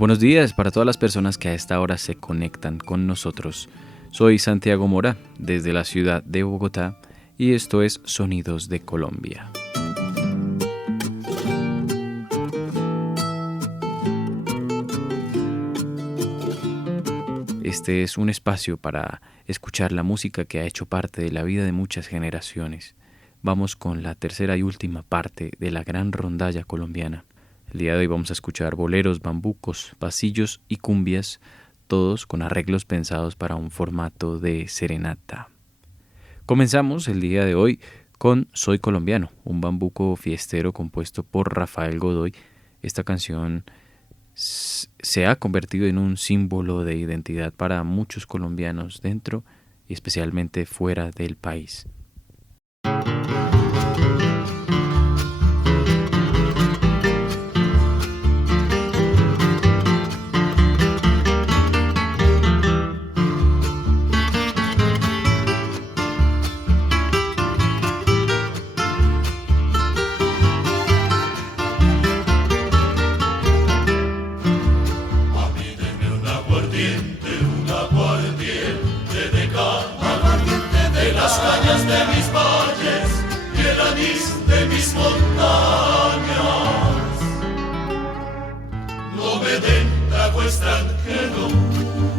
buenos días para todas las personas que a esta hora se conectan con nosotros. Soy Santiago Mora, desde la ciudad de Bogotá, y esto es Sonidos de Colombia. Este es un espacio para escuchar la música que ha hecho parte de la vida de muchas generaciones. Vamos con la tercera y última parte de la gran rondalla colombiana. El día de hoy vamos a escuchar boleros, bambucos, pasillos y cumbias, todos con arreglos pensados para un formato de serenata. Comenzamos el día de hoy con Soy Colombiano, un bambuco fiestero compuesto por Rafael Godoy. Esta canción se ha convertido en un símbolo de identidad para muchos colombianos dentro y especialmente fuera del país.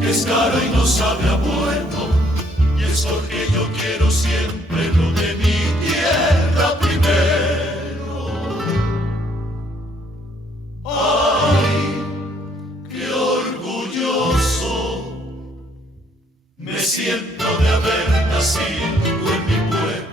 Es caro y no sabe a bueno, y es porque yo quiero siempre lo de mi tierra primero. Ay, qué orgulloso me siento de haber nacido en mi pueblo.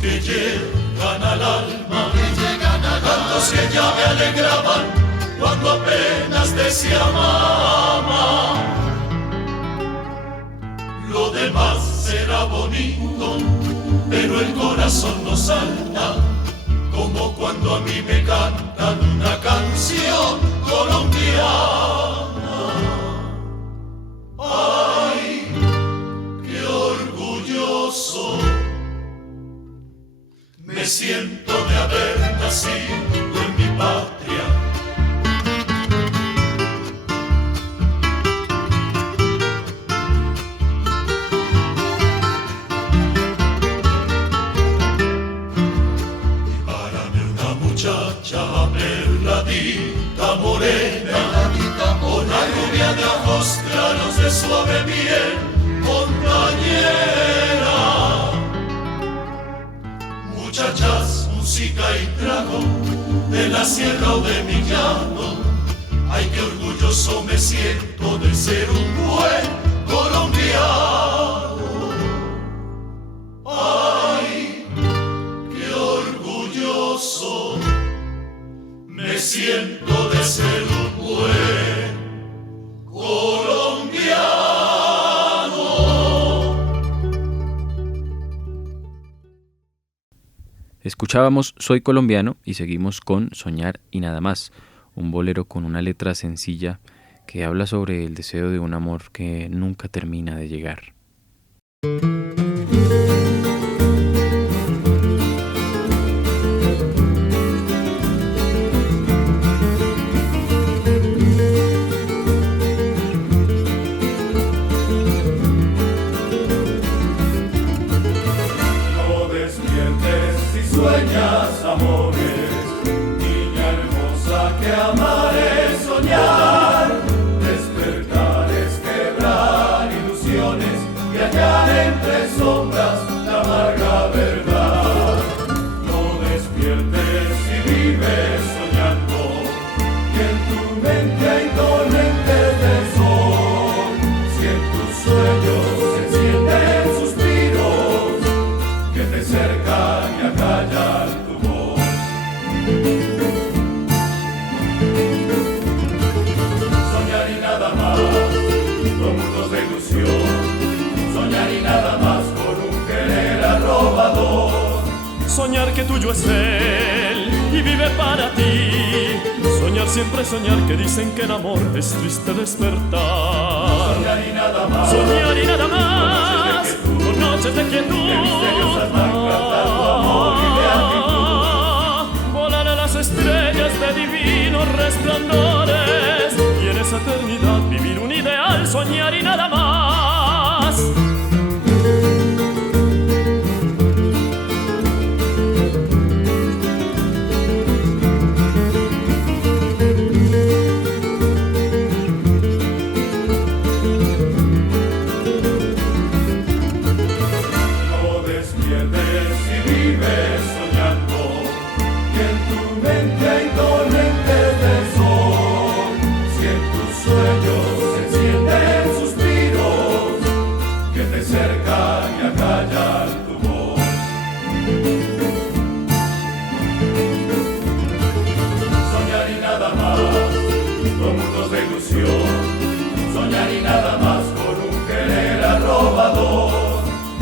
Que llegan al alma, cantos que ya me alegraban cuando apenas decía mamá. Lo demás será bonito, pero el corazón no salta, como cuando a mí me cantan una canción colombiana. Ay, qué orgulloso me siento de haber nacido en mi patria. Y para mí una muchacha perladita morena, una rubia de ojos claros de suave miel montañera. Muchachas, música y trago de la sierra o de mi llano. Ay, qué orgulloso me siento de ser un buen colombiano. Ay, qué orgulloso me siento de ser un buen colombiano. Escuchábamos Soy Colombiano y seguimos con Soñar y Nada Más, un bolero con una letra sencilla que habla sobre el deseo de un amor que nunca termina de llegar. Sueñas amores, niña hermosa que amaré soñar. Despertar es quebrar ilusiones y hallar entre sombras la amarga verdad. No despiertes y vives soñando, que en tu mente hay tormentes de sol. Si en tus sueños se encienden suspiros que te cercan y acallan tu voz. Soñar y nada más, con mundos de ilusión. Soñar y nada más, con un querer arrobador. Soñar que tuyo es él y vive para ti. Soñar Soñar, siempre soñar, que dicen que el amor es triste despertar. Soñar y nada más, soñar y nada más, con noches de quietud, que misteriosas van cantando amor y beatitud. Volar a las estrellas de divinos resplandores, y en esa eternidad vivir un ideal, soñar y nada más.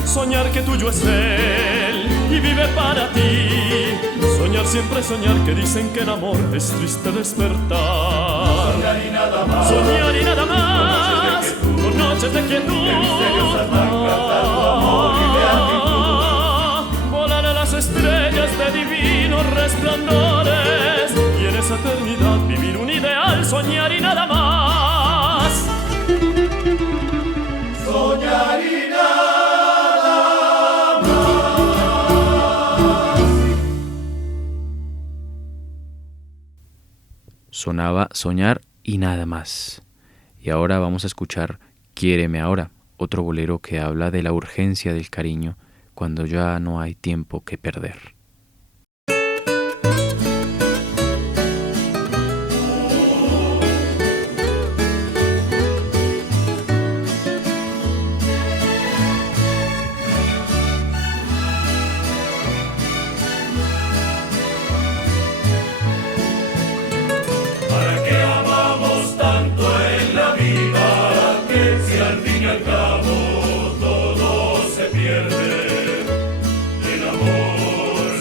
Soñar que tuyo es él y vive para ti. Soñar, siempre soñar, que dicen que el amor es triste despertar. Soñar y nada más, soñar y nada más, con noches de quietud, que misteriosas van cantando amor y beatitud. Volar a las estrellas de divinos resplandores, y en esa eternidad vivir un ideal, soñar y nada más. Soñar y nada más. Sonaba Soñar y nada más. Y ahora vamos a escuchar Quiéreme ahora, otro bolero que habla de la urgencia del cariño cuando ya no hay tiempo que perder. El amor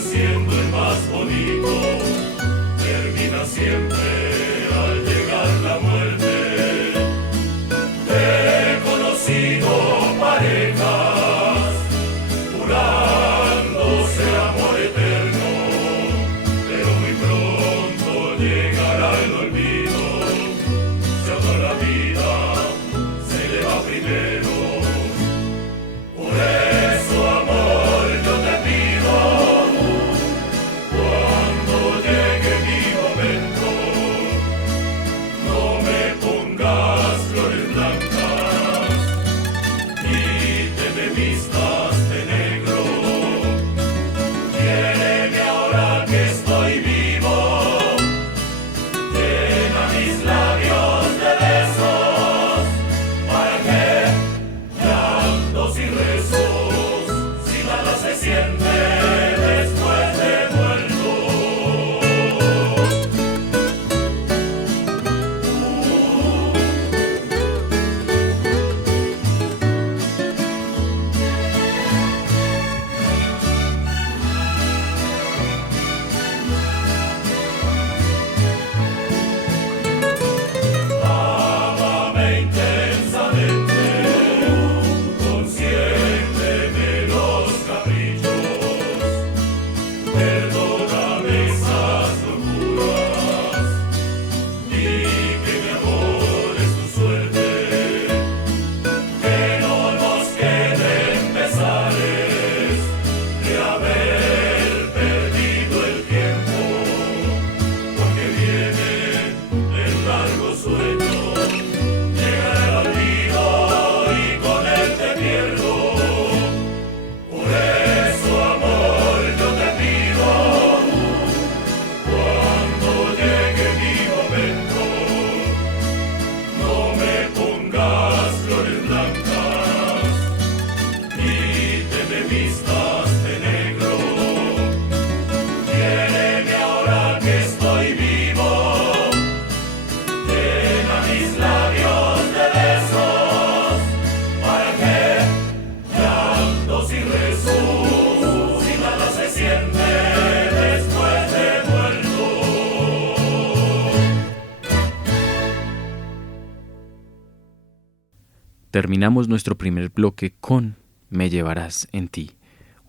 Terminamos nuestro primer bloque con Me llevarás en ti,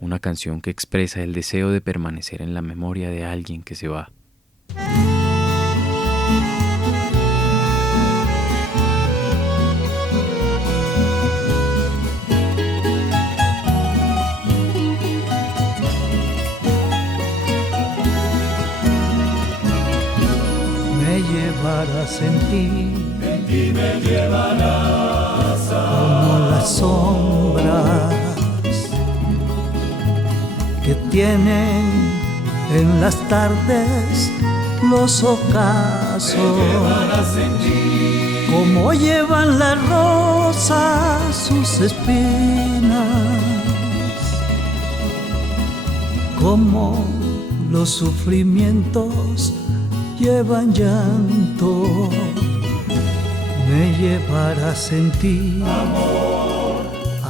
una canción que expresa el deseo de permanecer en la memoria de alguien que se va. Me llevarás en ti me llevarás como las sombras que tienen en las tardes los ocasos, como llevan las rosas sus espinas, como los sufrimientos llevan llanto. Me llevarás en ti, amor,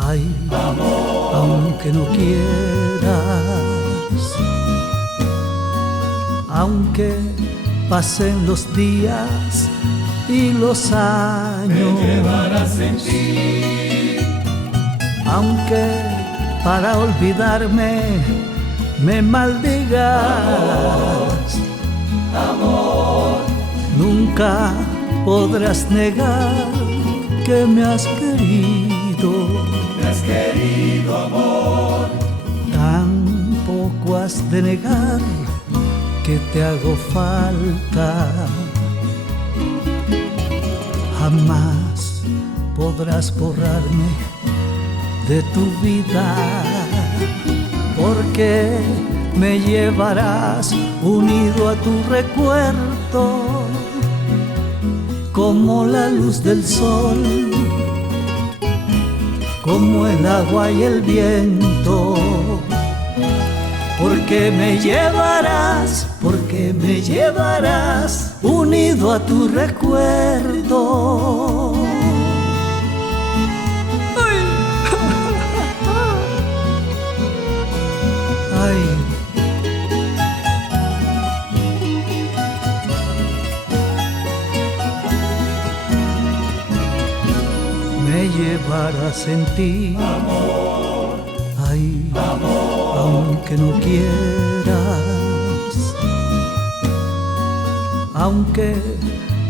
ay, amor, aunque no quieras, aunque pasen los días y los años. Me llevarás en ti, aunque para olvidarme me maldigas, amor, nunca podrás negar que me has querido, amor, tampoco has de negar que te hago falta. Jamás podrás borrarme de tu vida, porque me llevarás unido a tu recuerdo, como la luz del sol, como el agua y el viento. Porque me llevarás unido a tu recuerdo. Ay. Me llevarás en ti, amor, ay, amor, aunque no quieras, aunque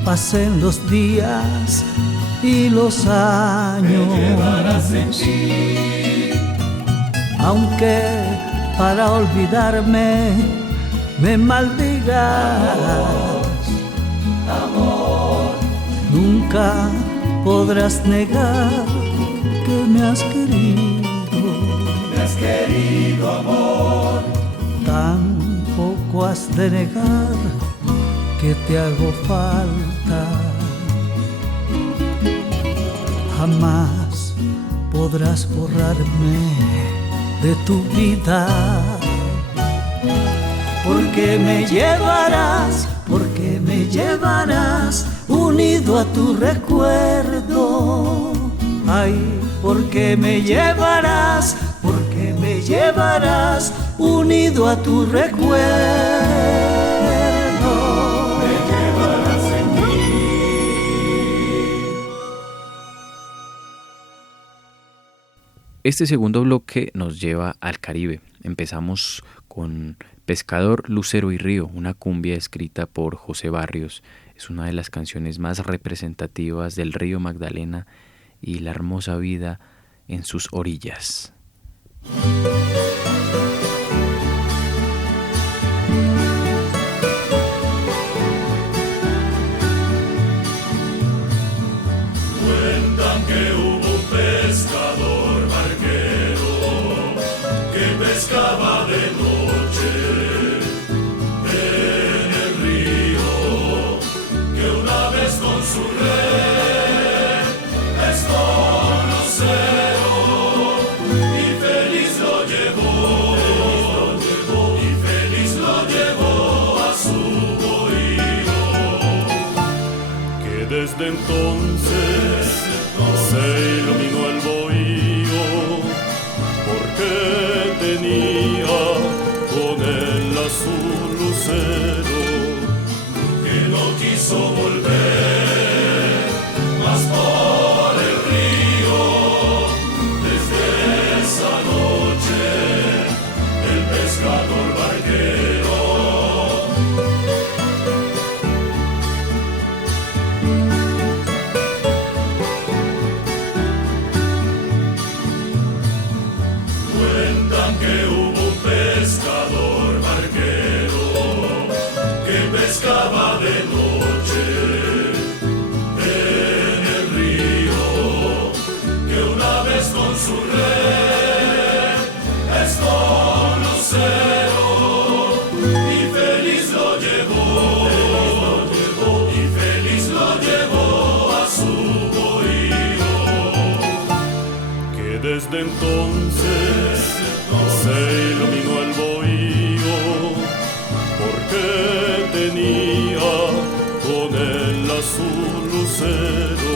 pasen los días y los años. Me llevarás en ti, aunque para olvidarme me maldigas, amor, nunca podrás negar que me has querido, amor, tampoco has de negar que te hago falta. Jamás podrás borrarme de tu vida, porque me llevarás unido a tu recuerdo. Ay, porque me llevarás unido a tu recuerdo. me llevarás en ti. Este segundo bloque nos lleva al Caribe. Empezamos con Pescador, Lucero y Río, una cumbia escrita por José Barrios. Es una de las canciones más representativas del río Magdalena y la hermosa vida en sus orillas. Cuentan que hubo un pescador barquero que pescaba de noche en el río, que una vez con su red pescó un lucero y feliz lo llevó. con su rey, es con lucero, y feliz lo llevó, y feliz lo llevó a su bohío. Que desde entonces se iluminó el bohío, porque tenía con el azul lucero.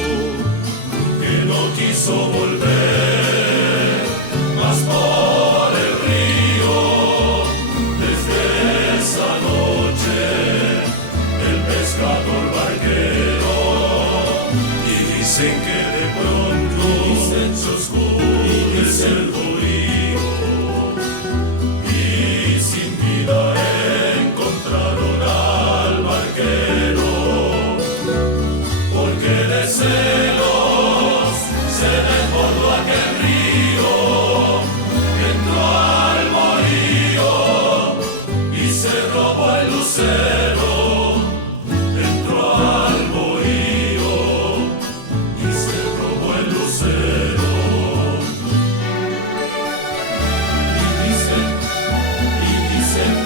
No quiso volver más por el río. Desde esa noche el pescador barquero, y dicen que de pronto se oscurece el bohío, y sin vida encontraron al barquero, porque de celos se desbordó aquel río, entró al bohío y se robó el lucero. Entró al bohío y se robó el lucero. Y dicen,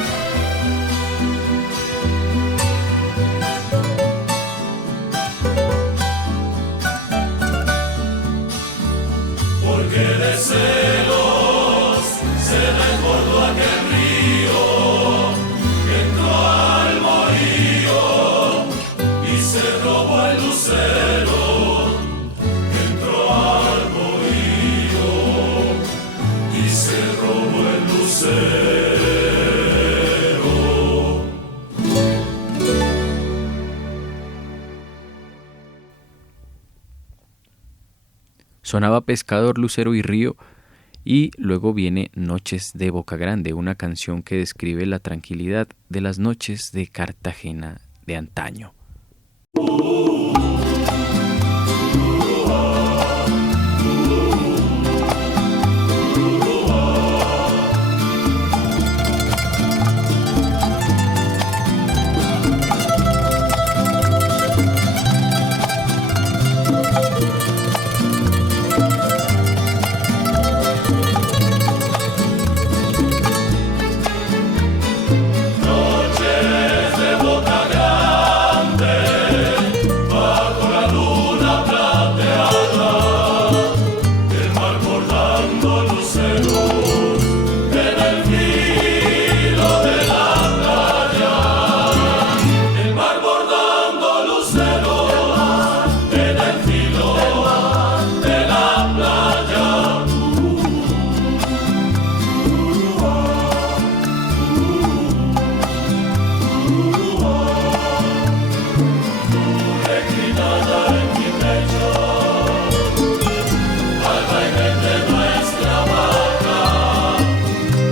porque de celos se desbordó aquel río, entró al bohío y se robó el lucero. Entró al bohío y se robó el lucero. Sonaba Pescador, Lucero y Río, y luego viene Noches de Boca Grande, una canción que describe la tranquilidad de las noches de Cartagena de antaño. Noches de Boca Grande, bajo la luna plateada, el mar bordando luceros en el filo de la playa. El mar bordando luceros en el filo de la playa. Reclinada en mi pecho, al vaivén de nuestra barca,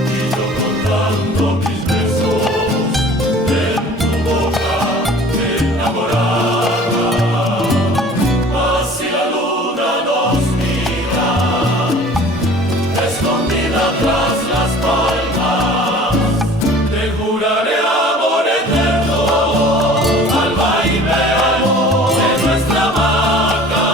y yo contando mis besos en tu boca enamorada. Mas si la luna nos mira, escondida tras las palmas, te juraré amor eterno al vaivén de nuestra barca.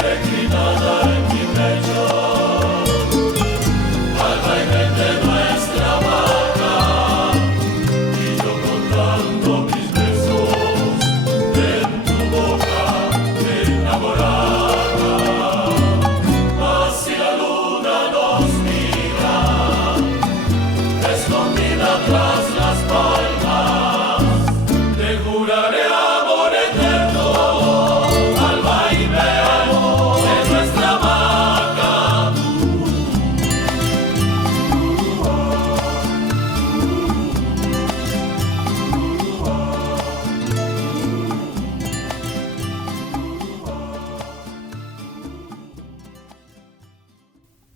Reclinada en mi pecho, al vaivén de nuestra barca, y yo contando mis besos en tu boca enamorada. Mas si la luna nos mira, escondida tras las palmas, te juraré amor eterno al vaivén de nuestra barca.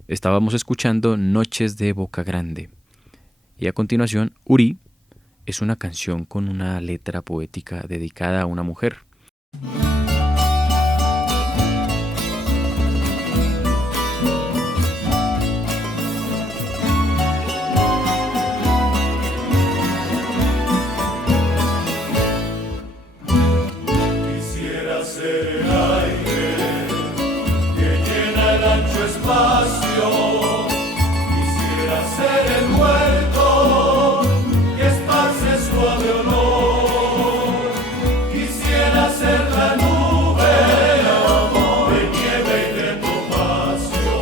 Estábamos escuchando Noches de Boca Grande. Y a continuación, Uri es una canción con una letra poética dedicada a una mujer. Quisiera ser el aire que llena el ancho espacio. Quisiera ser el huerto que esparce suave olor. Quisiera ser la nube de nieve y de topacio.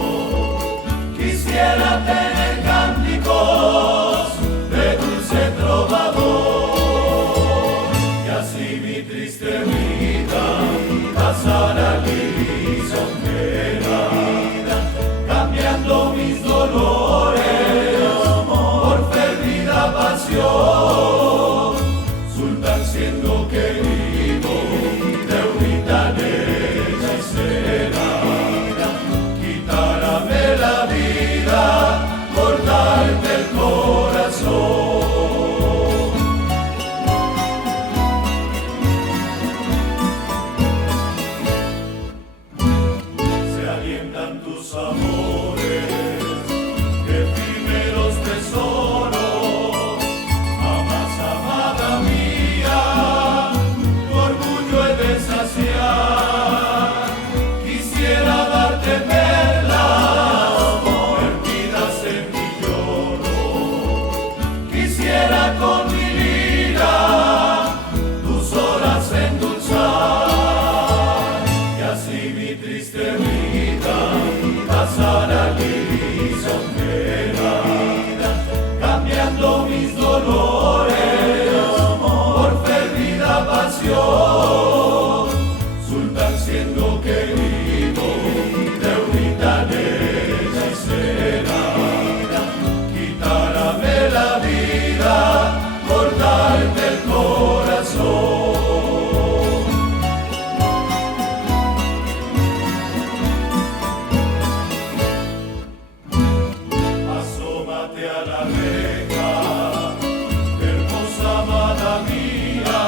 Quisiera tener cánticos de dulce trovador. Y así mi triste vida pasará lisonjera, cambiando mis dolores por fervida pasión. Sultán siendo querido de unidad hechicera, quitárame la vida por darte el corazón. Se alientan tus amores, efímeros tesoros, jamás amada mía, tu orgullo he de saciar. Quisiera darte perlas perdidas en mi lloro. Quisiera con mi lira tus horas endulzar. Y así mi triste vida pasará lisonjera, cambiando mis dolores por fervida pasión. Sultán siendo querido de unidad hechicera, quitárame la vida por darte el corazón. Asómate a la reja, hermosa amada mía,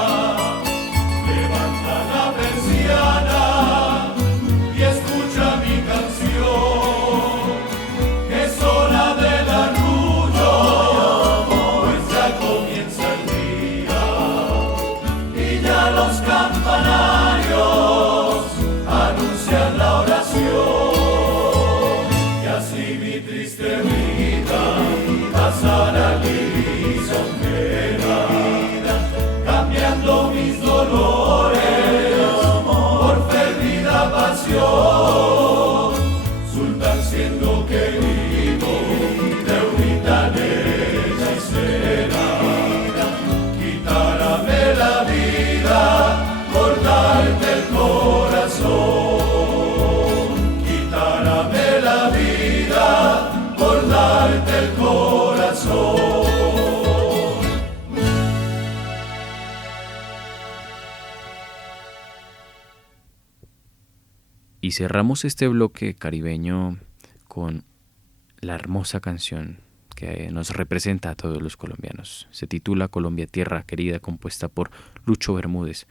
levanta la persiana y escucha mi canción. Es hora del arrullo, pues ya comienza el día y ya los campanarios anuncian la oración. Y así mi triste vida pasará lisonjera, cambiando mis dolores por fervida pasión. Sultán siendo querido de unidad hechicera, quitárame la vida por darte el corazón. Quitárame la vida por darte el corazón. Y cerramos este bloque caribeño con la hermosa canción que nos representa a todos los colombianos. Se titula Colombia Tierra Querida, compuesta por Lucho Bermúdez.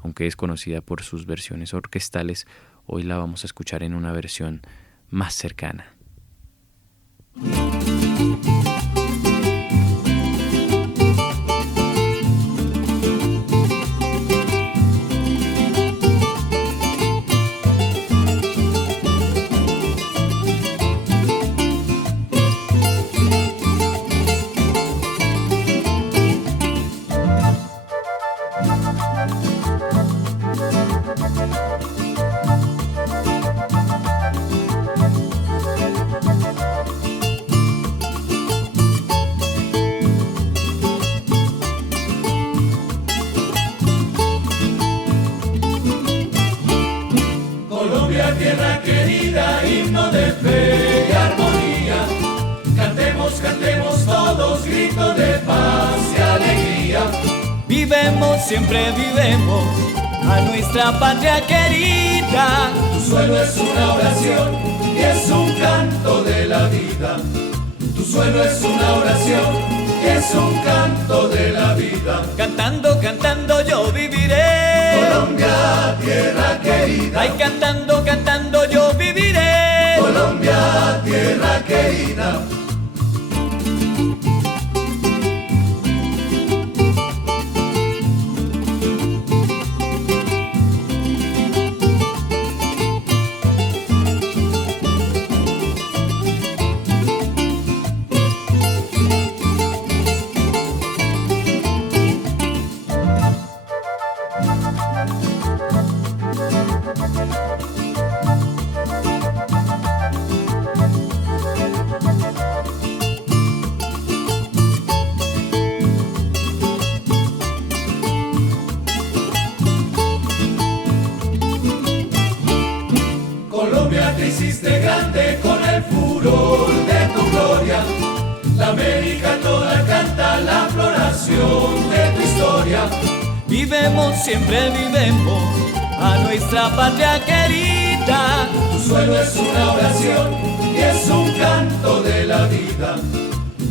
Aunque es conocida por sus versiones orquestales, hoy la vamos a escuchar en una versión más cercana. Tierra querida, himno de fe y armonía. Cantemos, cantemos todos, grito de paz y alegría. Vivemos, siempre vivemos a nuestra patria querida. Tu suelo es una oración y es un canto de la vida. Tu suelo es una oración es un canto de la vida. Cantando, cantando yo viviré. Colombia, tierra querida. Ay, cantando, cantando yo viviré. Colombia, tierra querida. Te hiciste grande con el furor de tu gloria. La América toda canta la floración de tu historia. Vivemos, siempre vivemos a nuestra patria querida. Tu suelo es una oración y es un canto de la vida.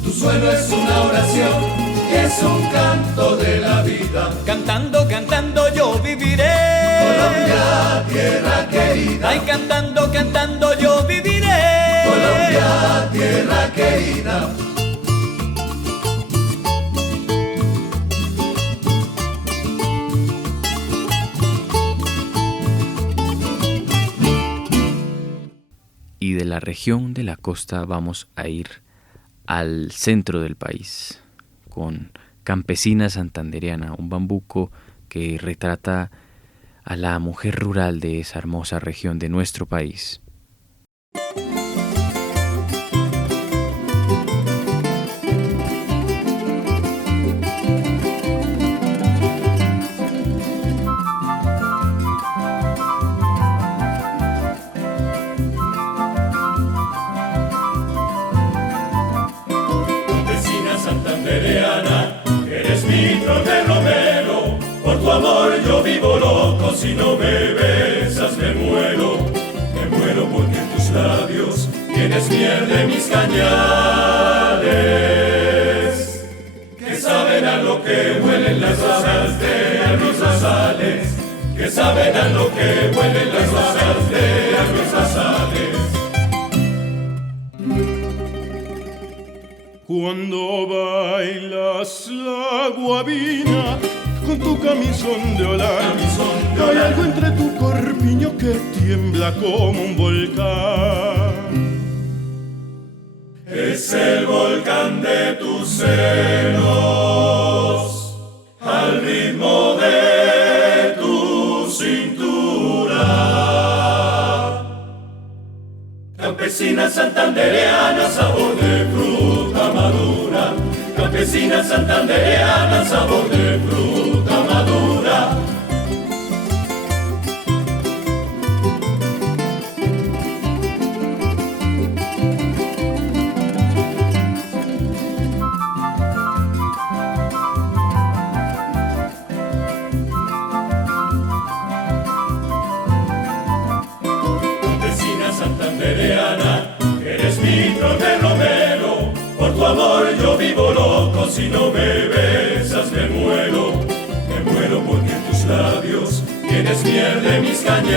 Tu suelo es una oración y es un canto de la vida. Cantando, cantando yo viviré. Colombia, tierra querida. Ay, cantando, cantando yo viviré. Colombia, tierra querida. Y de la región de la costa vamos a ir al centro del país con Campesina Santandereana, un bambuco que retrata a la mujer rural de esa hermosa región de nuestro país. Campesina santandereana, eres mi flor de romero. Por tu amor yo vivo loco, si no me besas me muero porque en tus labios tienes miel de mis cañales, que saben a lo que huelen las rosas de mis rosales, que saben a lo que huelen las rosas de mis rosales. Cuando bailas la guabina con tu camisón de holar, hay algo entre tu corpiño que tiembla como un volcán. Es el volcán de tus senos, al ritmo de tu cintura. Campesina santandereana, sabor de fruta madura. Campesina santandereana, sabor de fruta madura. Campesina santandereana, eres mi flor de romero. Por tu amor yo vivo loco, si no me besas me muero porque en tus labios tienes miel de mis cañales,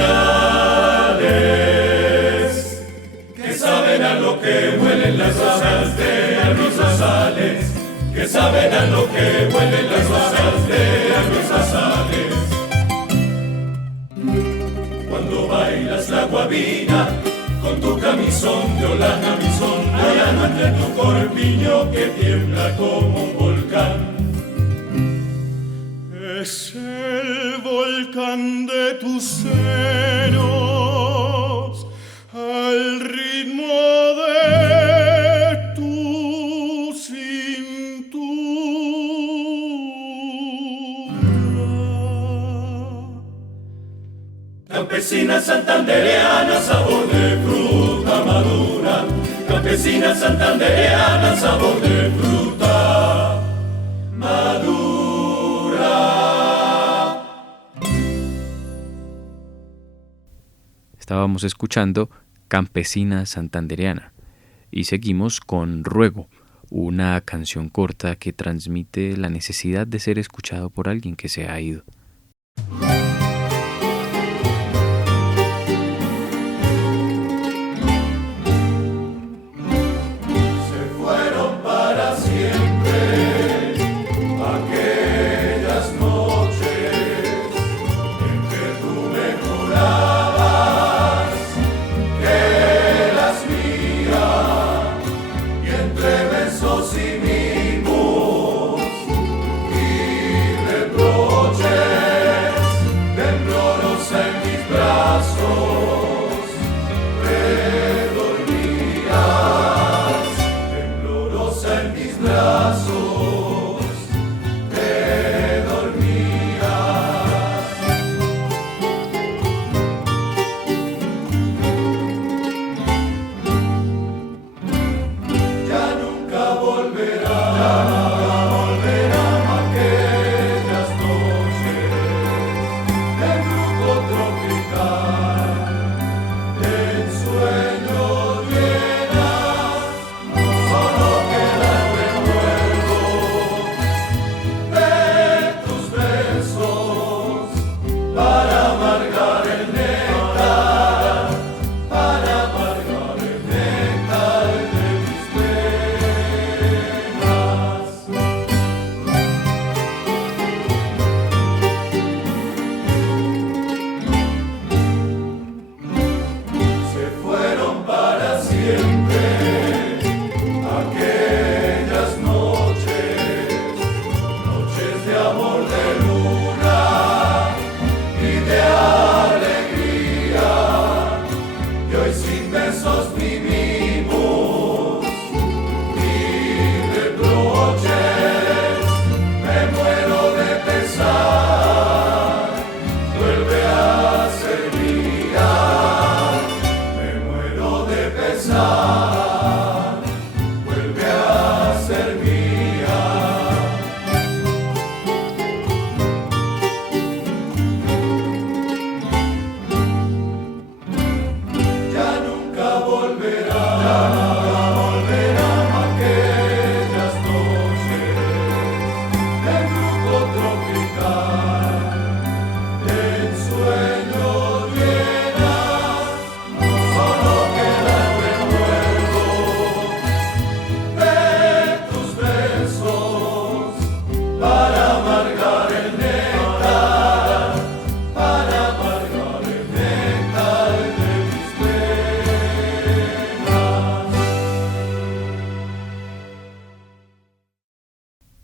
que saben a lo que huelen las rosas de mis rosales, que saben a lo que huelen las rosas de mis rosales. Cuando bailas la guabina con tu camisón de hola, hay algo entre tu corpiño que tiembla como un volcán. Es el volcán de tus senos, al ritmo de tu cintura. Campesina santandereana, sabor de fruta madura. Campesina santandereana, sabor de fruta madura. Estábamos escuchando Campesina Santandereana y seguimos con Ruego, una canción corta que transmite la necesidad de ser escuchado por alguien que se ha ido.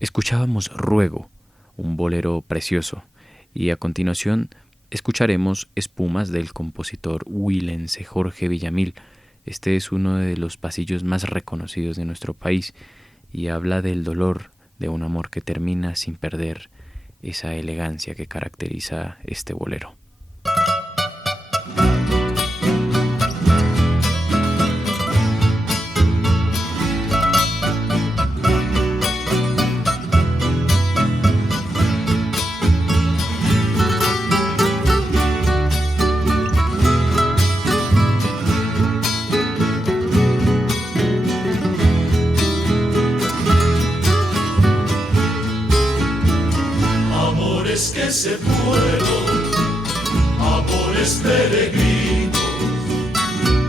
Escuchábamos Ruego, un bolero precioso, y a continuación escucharemos Espumas del compositor huilense Jorge Villamil. Este es uno de los pasillos más reconocidos de nuestro país y habla del dolor de un amor que termina sin perder esa elegancia que caracteriza este bolero. Que se fueron, amores peregrinos,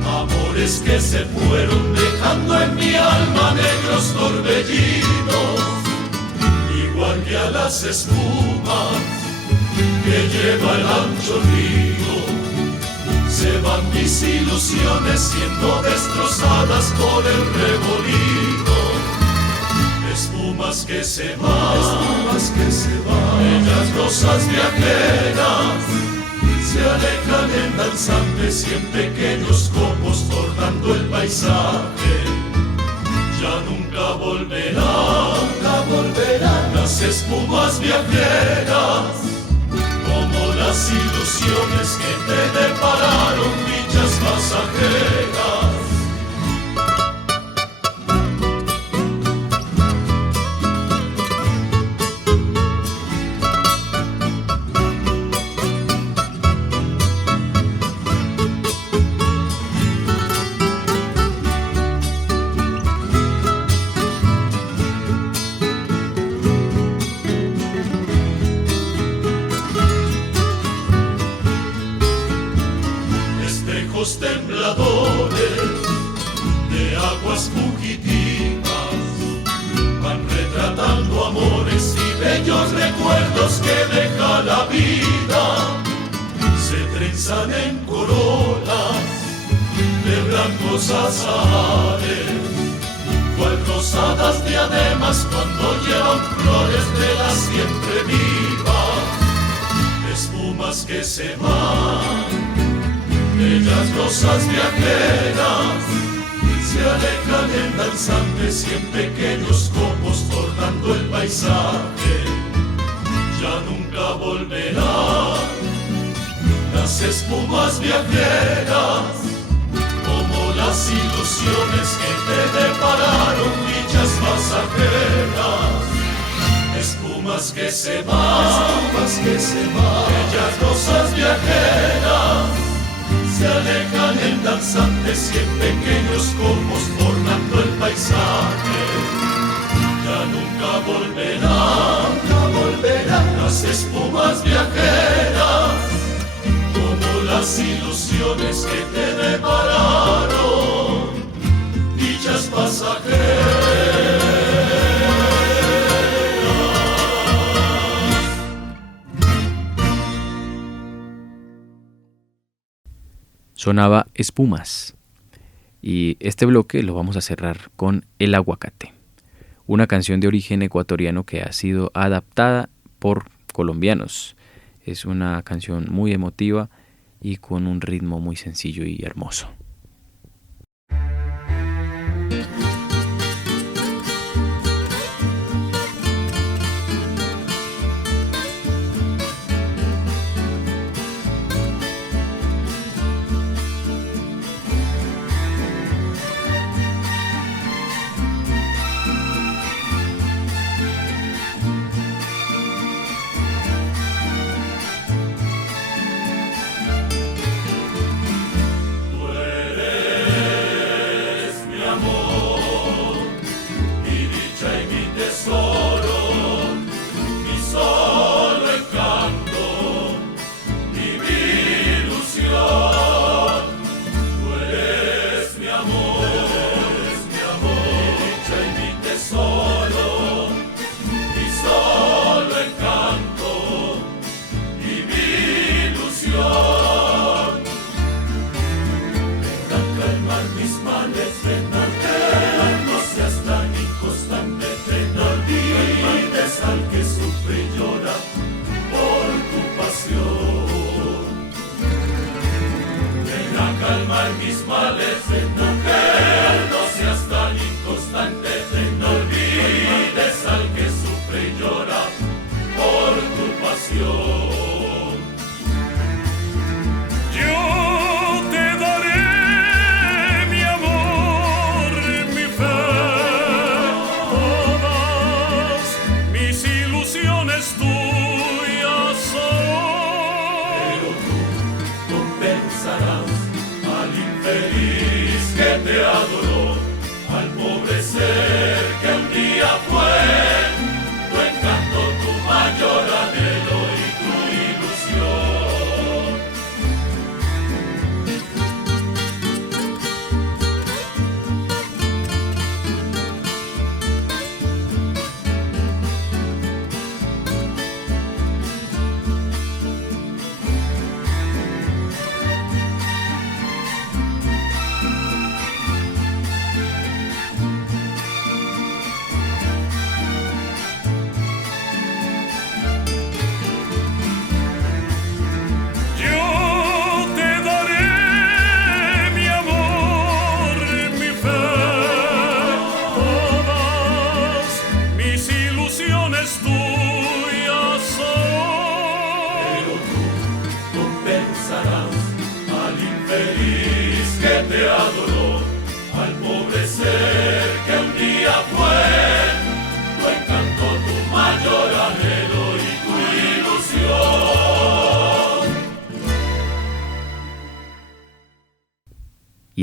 amores que se fueron dejando en mi alma negros torbellinos, igual que a las espumas que lleva el ancho río, se van mis ilusiones siendo destrozadas por el remolino. Espumas que se van, bellas rosas viajeras, se alejan en danzantes y en pequeños copos tornando el paisaje. Ya nunca volverán las espumas viajeras, como las ilusiones que te depararon dichas pasajeras. retratando amores y bellos recuerdos que deja la vida, se trenzan en corolas de blancos azahares, cual rosadas diademas cuando llevan flores de la siempre viva, espumas que se van, bellas rosas viajeras, se alejan en danzantes y en pequeños copos tornando el paisaje, ya nunca volverán las espumas viajeras, como las ilusiones que te depararon dichas pasajeras, espumas que se van, bellas rosas viajeras, se alejan en danzantes y en pequeños copos tornando el paisaje, ya nunca volverán las espumas viajeras, como las ilusiones que te depararon dichas pasajeras. Sonaba Espumas, y este bloque lo vamos a cerrar con El Aguacate, una canción de origen ecuatoriano que ha sido adaptada por colombianos. Es una canción muy emotiva y con un ritmo muy sencillo y hermoso.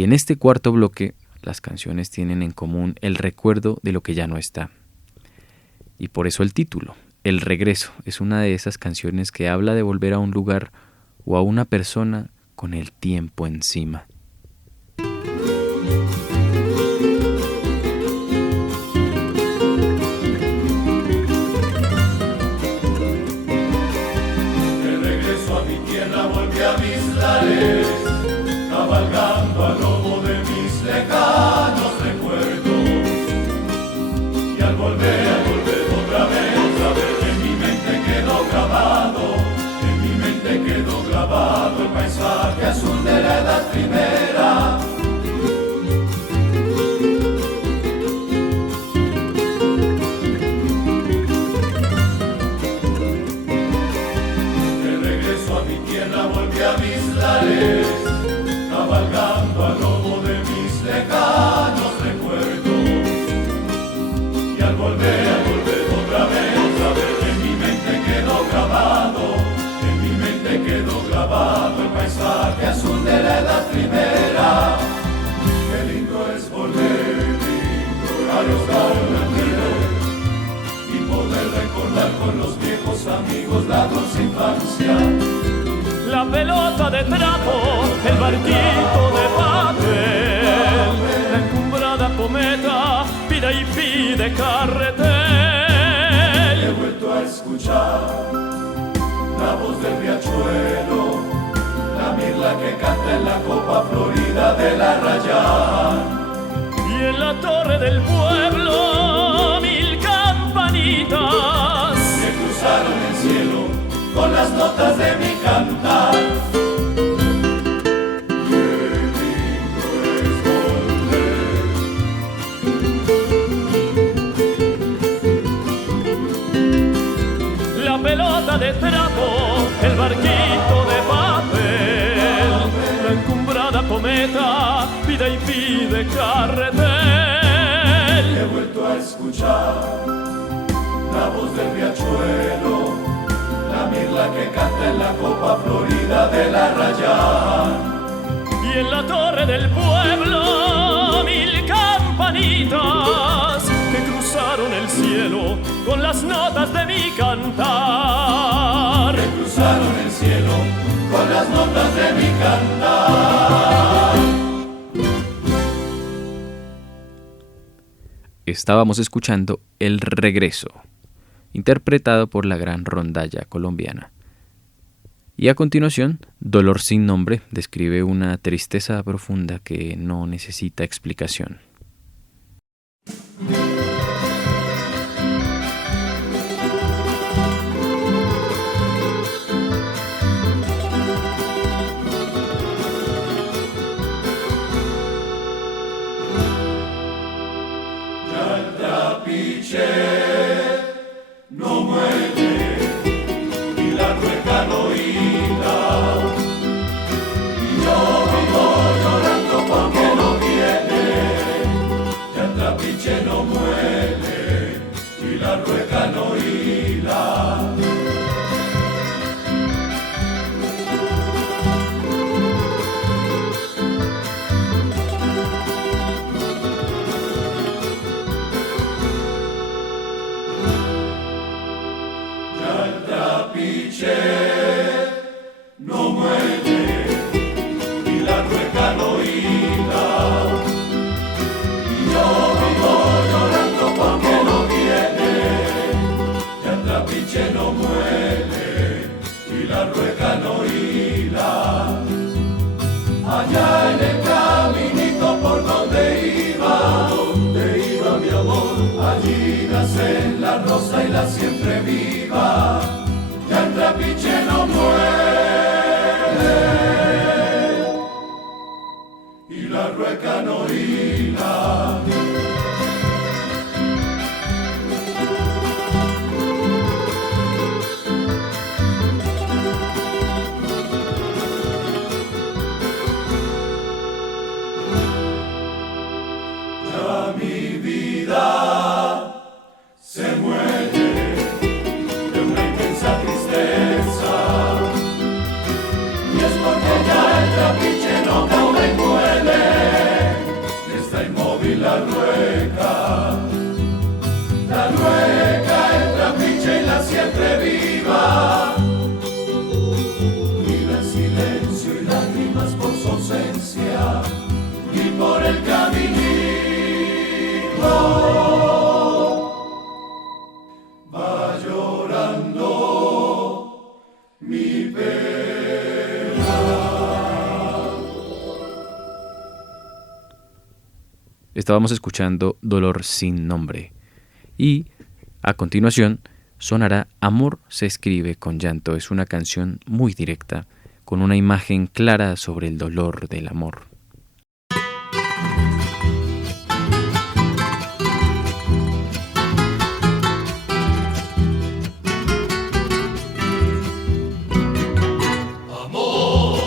Y en este cuarto bloque, las canciones tienen en común el recuerdo de lo que ya no está. Y por eso el título, El Regreso, es una de esas canciones que habla de volver a un lugar o a una persona con el tiempo encima. volver otra vez, en mi mente quedó grabado el paisaje azul de la edad primera. De regreso a mi tierra volví a mis lares, cabalgando al lomo de mis lejanos recuerdos. Y al volver otra vez, en mi mente quedó grabado el paisaje azul de la edad primera. Qué lindo es volver a los barrios y poder recordar con los viejos amigos la dulce infancia. La pelota de trapo, el barquito de papel, la encumbrada cometa pide y pide carretel. He vuelto a escuchar la voz del riachuelo, la mirla que canta en la copa florida de la Rayán. Y en la torre del pueblo 1000 campanitas se cruzaron el cielo con las notas de mi cantar. de trapo, el barquito de papel, la encumbrada cometa pide y pide carretel. He vuelto a escuchar la voz del riachuelo, la mirla que canta en la copa florida de la Rayán. Y en la torre del pueblo 1000 campanitas que cruzaron el cielo con las notas de mi cantar. Que cruzaron el cielo con las notas de mi cantar. Estábamos escuchando El Regreso, interpretado por la Gran Rondalla Colombiana. Y a continuación, Dolor sin nombre describe una tristeza profunda que no necesita explicación. Ya el trapiche no muere y la rueca no hila, y yo vivo llorando porque no viene. Ya el trapiche no muere y la rueca no hila. No muere y la rueca no hila, y yo vivo llorando porque no viene. Ya el trapiche no muere y la rueca no hila. Allá en el caminito por donde iba mi amor, allí nace la rosa y la siempre viva. Ya el trapiche no muere y la rueca no hila. Ya mi vida se muere de una inmensa tristeza, y es porque ya el trapiche no cauda y muere, y está inmóvil la rueca, el trapiche y la siempre viva. Mira el silencio y lágrimas por su ausencia, y por el caminito va llorando mi pena. Estábamos escuchando Dolor sin nombre. Y a continuación sonará Amor se escribe con llanto. Es una canción muy directa, con una imagen clara sobre el dolor del amor. Amor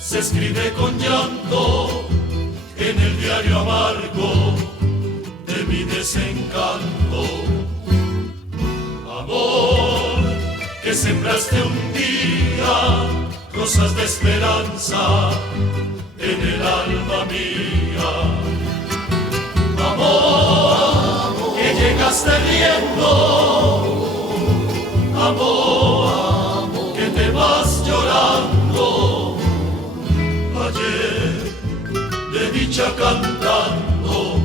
se escribe con llanto en el diario amargo de mi desencanto. Amor, que sembraste un día rosas de esperanza en el alma mía. Amor, que llegaste riendo. Amor, que te vas llorando. Ayer de dicha cantando,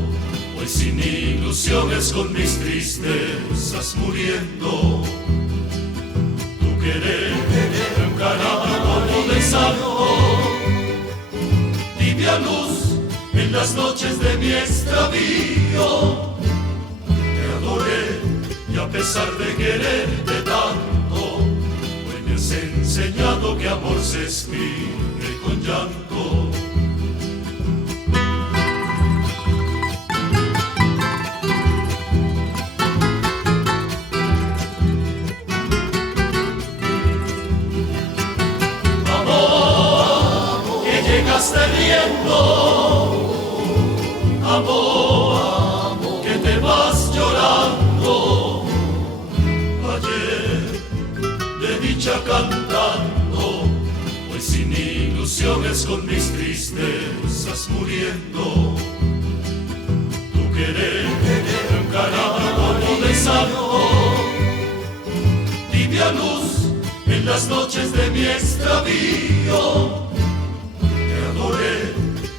hoy sin ilusiones con mis tristezas muriendo. Tu querer, un cariño como de santo, tibia luz en las noches de mi extravío. Te adoré y a pesar de quererte tanto, hoy me has enseñado que amor se escribe con llanto. Riendo, amor, que te vas llorando. Ayer de dicha cantando, hoy sin ilusiones con mis tristezas muriendo. Tu querer, un cariño como de santo, tibia luz en las noches de mi extravío.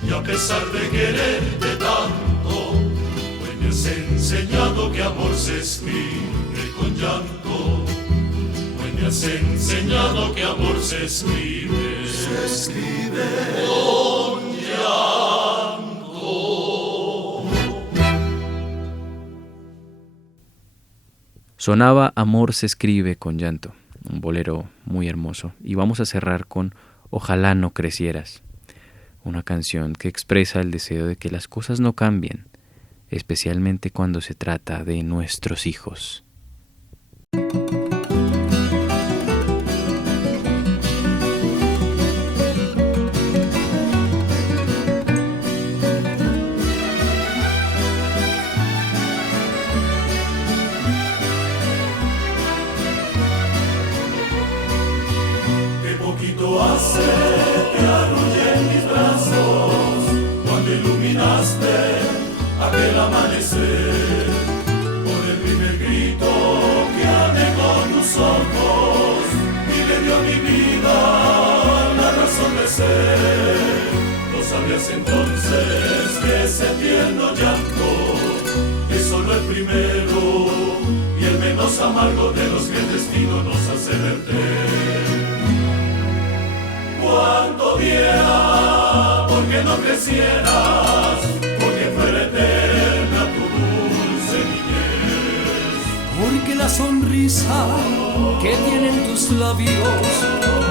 Y a pesar de quererte tanto, hoy me has enseñado que amor se escribe con llanto. Hoy me has enseñado que amor se escribe con llanto. Sonaba Amor se escribe con llanto, un bolero muy hermoso. Y vamos a cerrar con Ojalá no crecieras. Una canción que expresa el deseo de que las cosas no cambien, especialmente cuando se trata de nuestros hijos. Qué poquito hace que arrullé en mis brazos cuando iluminaste aquel amanecer, por el primer grito que anegó tus ojos y le dio a mi vida la razón de ser. No sabías entonces que ese tierno llanto es solo el primero y el menos amargo de los que el destino nos hace verter. Cuánto diera porque no crecieras, porque fuera eterna tu dulce niñez. Porque la sonrisa que tienen tus labios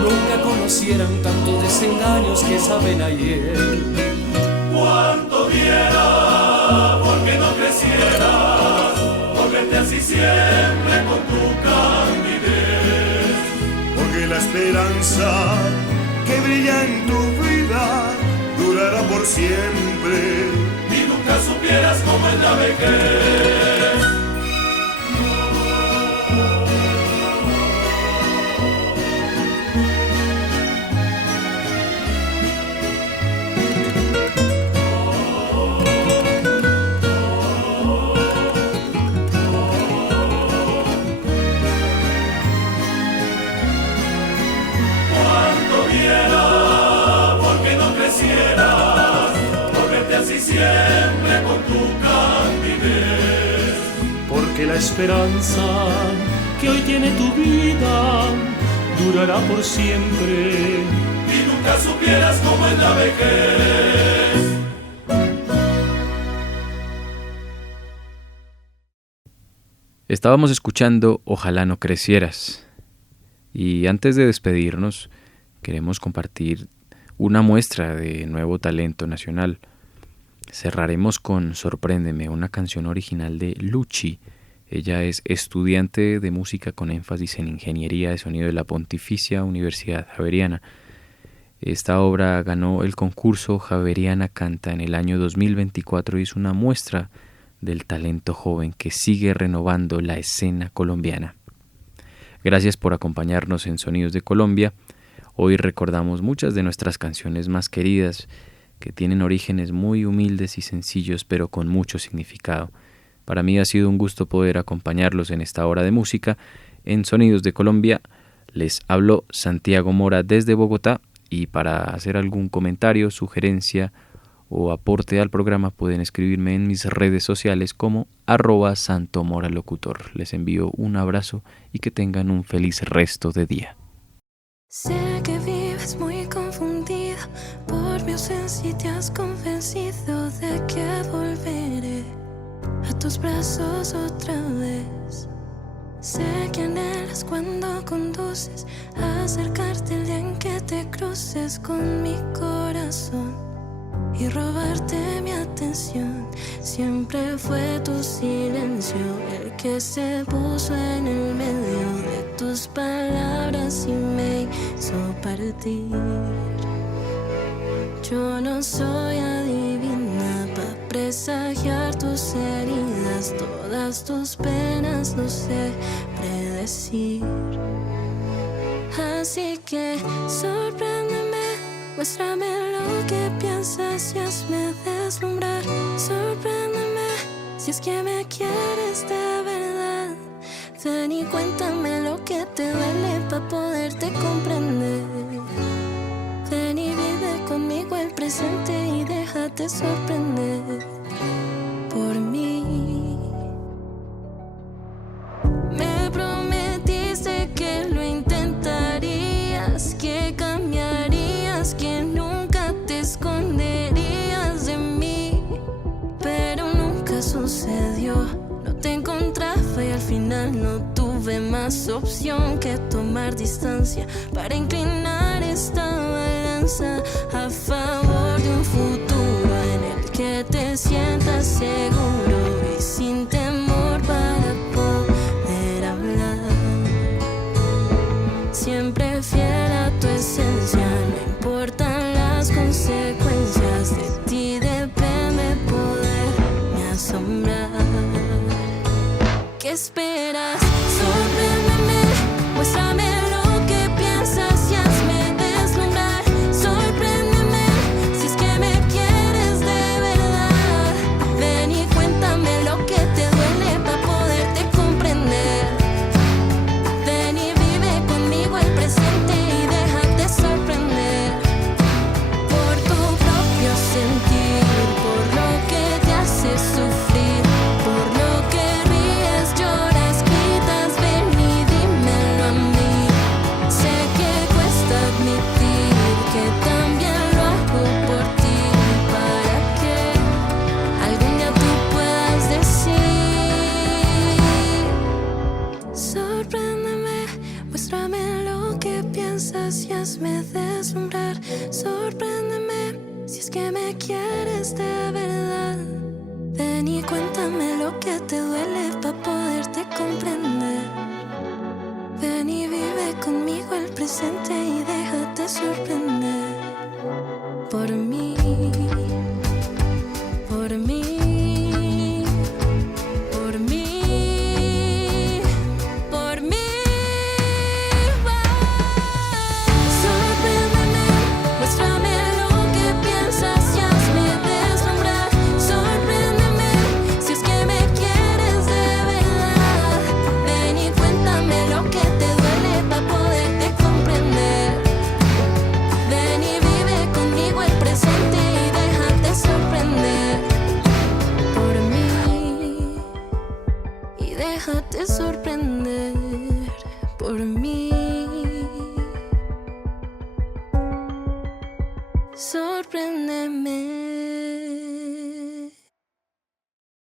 nunca conocieran tantos desengaños que saben ayer. Cuánto diera porque no crecieras, por verte así siempre con tu candidez. Porque la esperanza que brilla en tu vida durará por siempre y nunca supieras cómo es la vejez. Siempre con tu candidez. Porque la esperanza que hoy tiene tu vida durará por siempre y nunca supieras cómo es la vejez. Estábamos escuchando Ojalá no crecieras. Y antes de despedirnos, queremos compartir una muestra de nuevo talento nacional. Cerraremos con Sorpréndeme, una canción original de Luchi. Ella es estudiante de música con énfasis en ingeniería de sonido de la Pontificia Universidad Javeriana. Esta obra ganó el concurso Javeriana Canta en el año 2024 y es una muestra del talento joven que sigue renovando la escena colombiana. Gracias por acompañarnos en Sonidos de Colombia. Hoy recordamos muchas de nuestras canciones más queridas, que tienen orígenes muy humildes y sencillos, pero con mucho significado. Para mí ha sido un gusto poder acompañarlos en esta hora de música. En Sonidos de Colombia les habló Santiago Mora desde Bogotá, y para hacer algún comentario, sugerencia o aporte al programa pueden escribirme en mis redes sociales como @santomoralocutor. Les envío un abrazo y que tengan un feliz resto de día. Sé que vives muy confundido por mi ausencia y te has convencido de que volveré a tus brazos otra vez. Sé que anhelas cuando conduces a acercarte el día en que te cruces con mi corazón y robarte mi atención. Siempre fue tu silencio el que se puso en el medio de tus palabras y me hizo partir. Yo no soy adivina para presagiar tus heridas, todas tus penas no sé predecir. Así que sorpréndeme, muéstrame lo que piensas y hazme deslumbrar. Sorpréndeme, si es que me quieres de verdad. Ven y cuéntame lo que te duele pa' poderte comprender. Ven y vive conmigo el presente y déjate sorprender por mí. Me prometiste que lo intentarías, que cambiarías, que nunca te esconderías de mí, pero nunca sucedió. No te encontraba y al final no tuve más opción que tomar distancia para inclinar esta balanza a favor de un futuro en el que te sientas seguro y sin temor para poder hablar. Siempre fiel a tu esencia, no importan las consecuencias, de ti depende poderme asombrar. ¿Qué esperas? Sorpréndeme, muéstrame lo que piensas y hazme deslumbrar. Sorpréndeme, si es que me quieres de verdad. Ven y cuéntame lo que te duele para poderte comprender. Ven y vive conmigo el presente y déjate sorprender por tu propio sentir, por lo que te hace sufrir, por lo que lloras, gritas, ven y dímelo a mí. Sé que cuesta admitir que también lo hago por ti, para que algún día tú puedas decir: sorpréndeme, muéstrame lo que piensas y hazme deslumbrar. Sorpréndeme, si es que me quieres de verdad. Ven y cuéntame lo que te duele pa' poderte comprender. Ven y vive conmigo el presente y déjate sorprender por mí, por mí, por mí, por mí. Sorpréndeme, muéstrame lo que piensas y hazme deslumbrar. Sorpréndeme, si es que me quieres de verdad. Ven y cuéntame lo que te duele pa' poderte comprender. Ven y vive conmigo el presente y déjate sorprender por mí. Y déjate sorprender por mí. Sorpréndeme.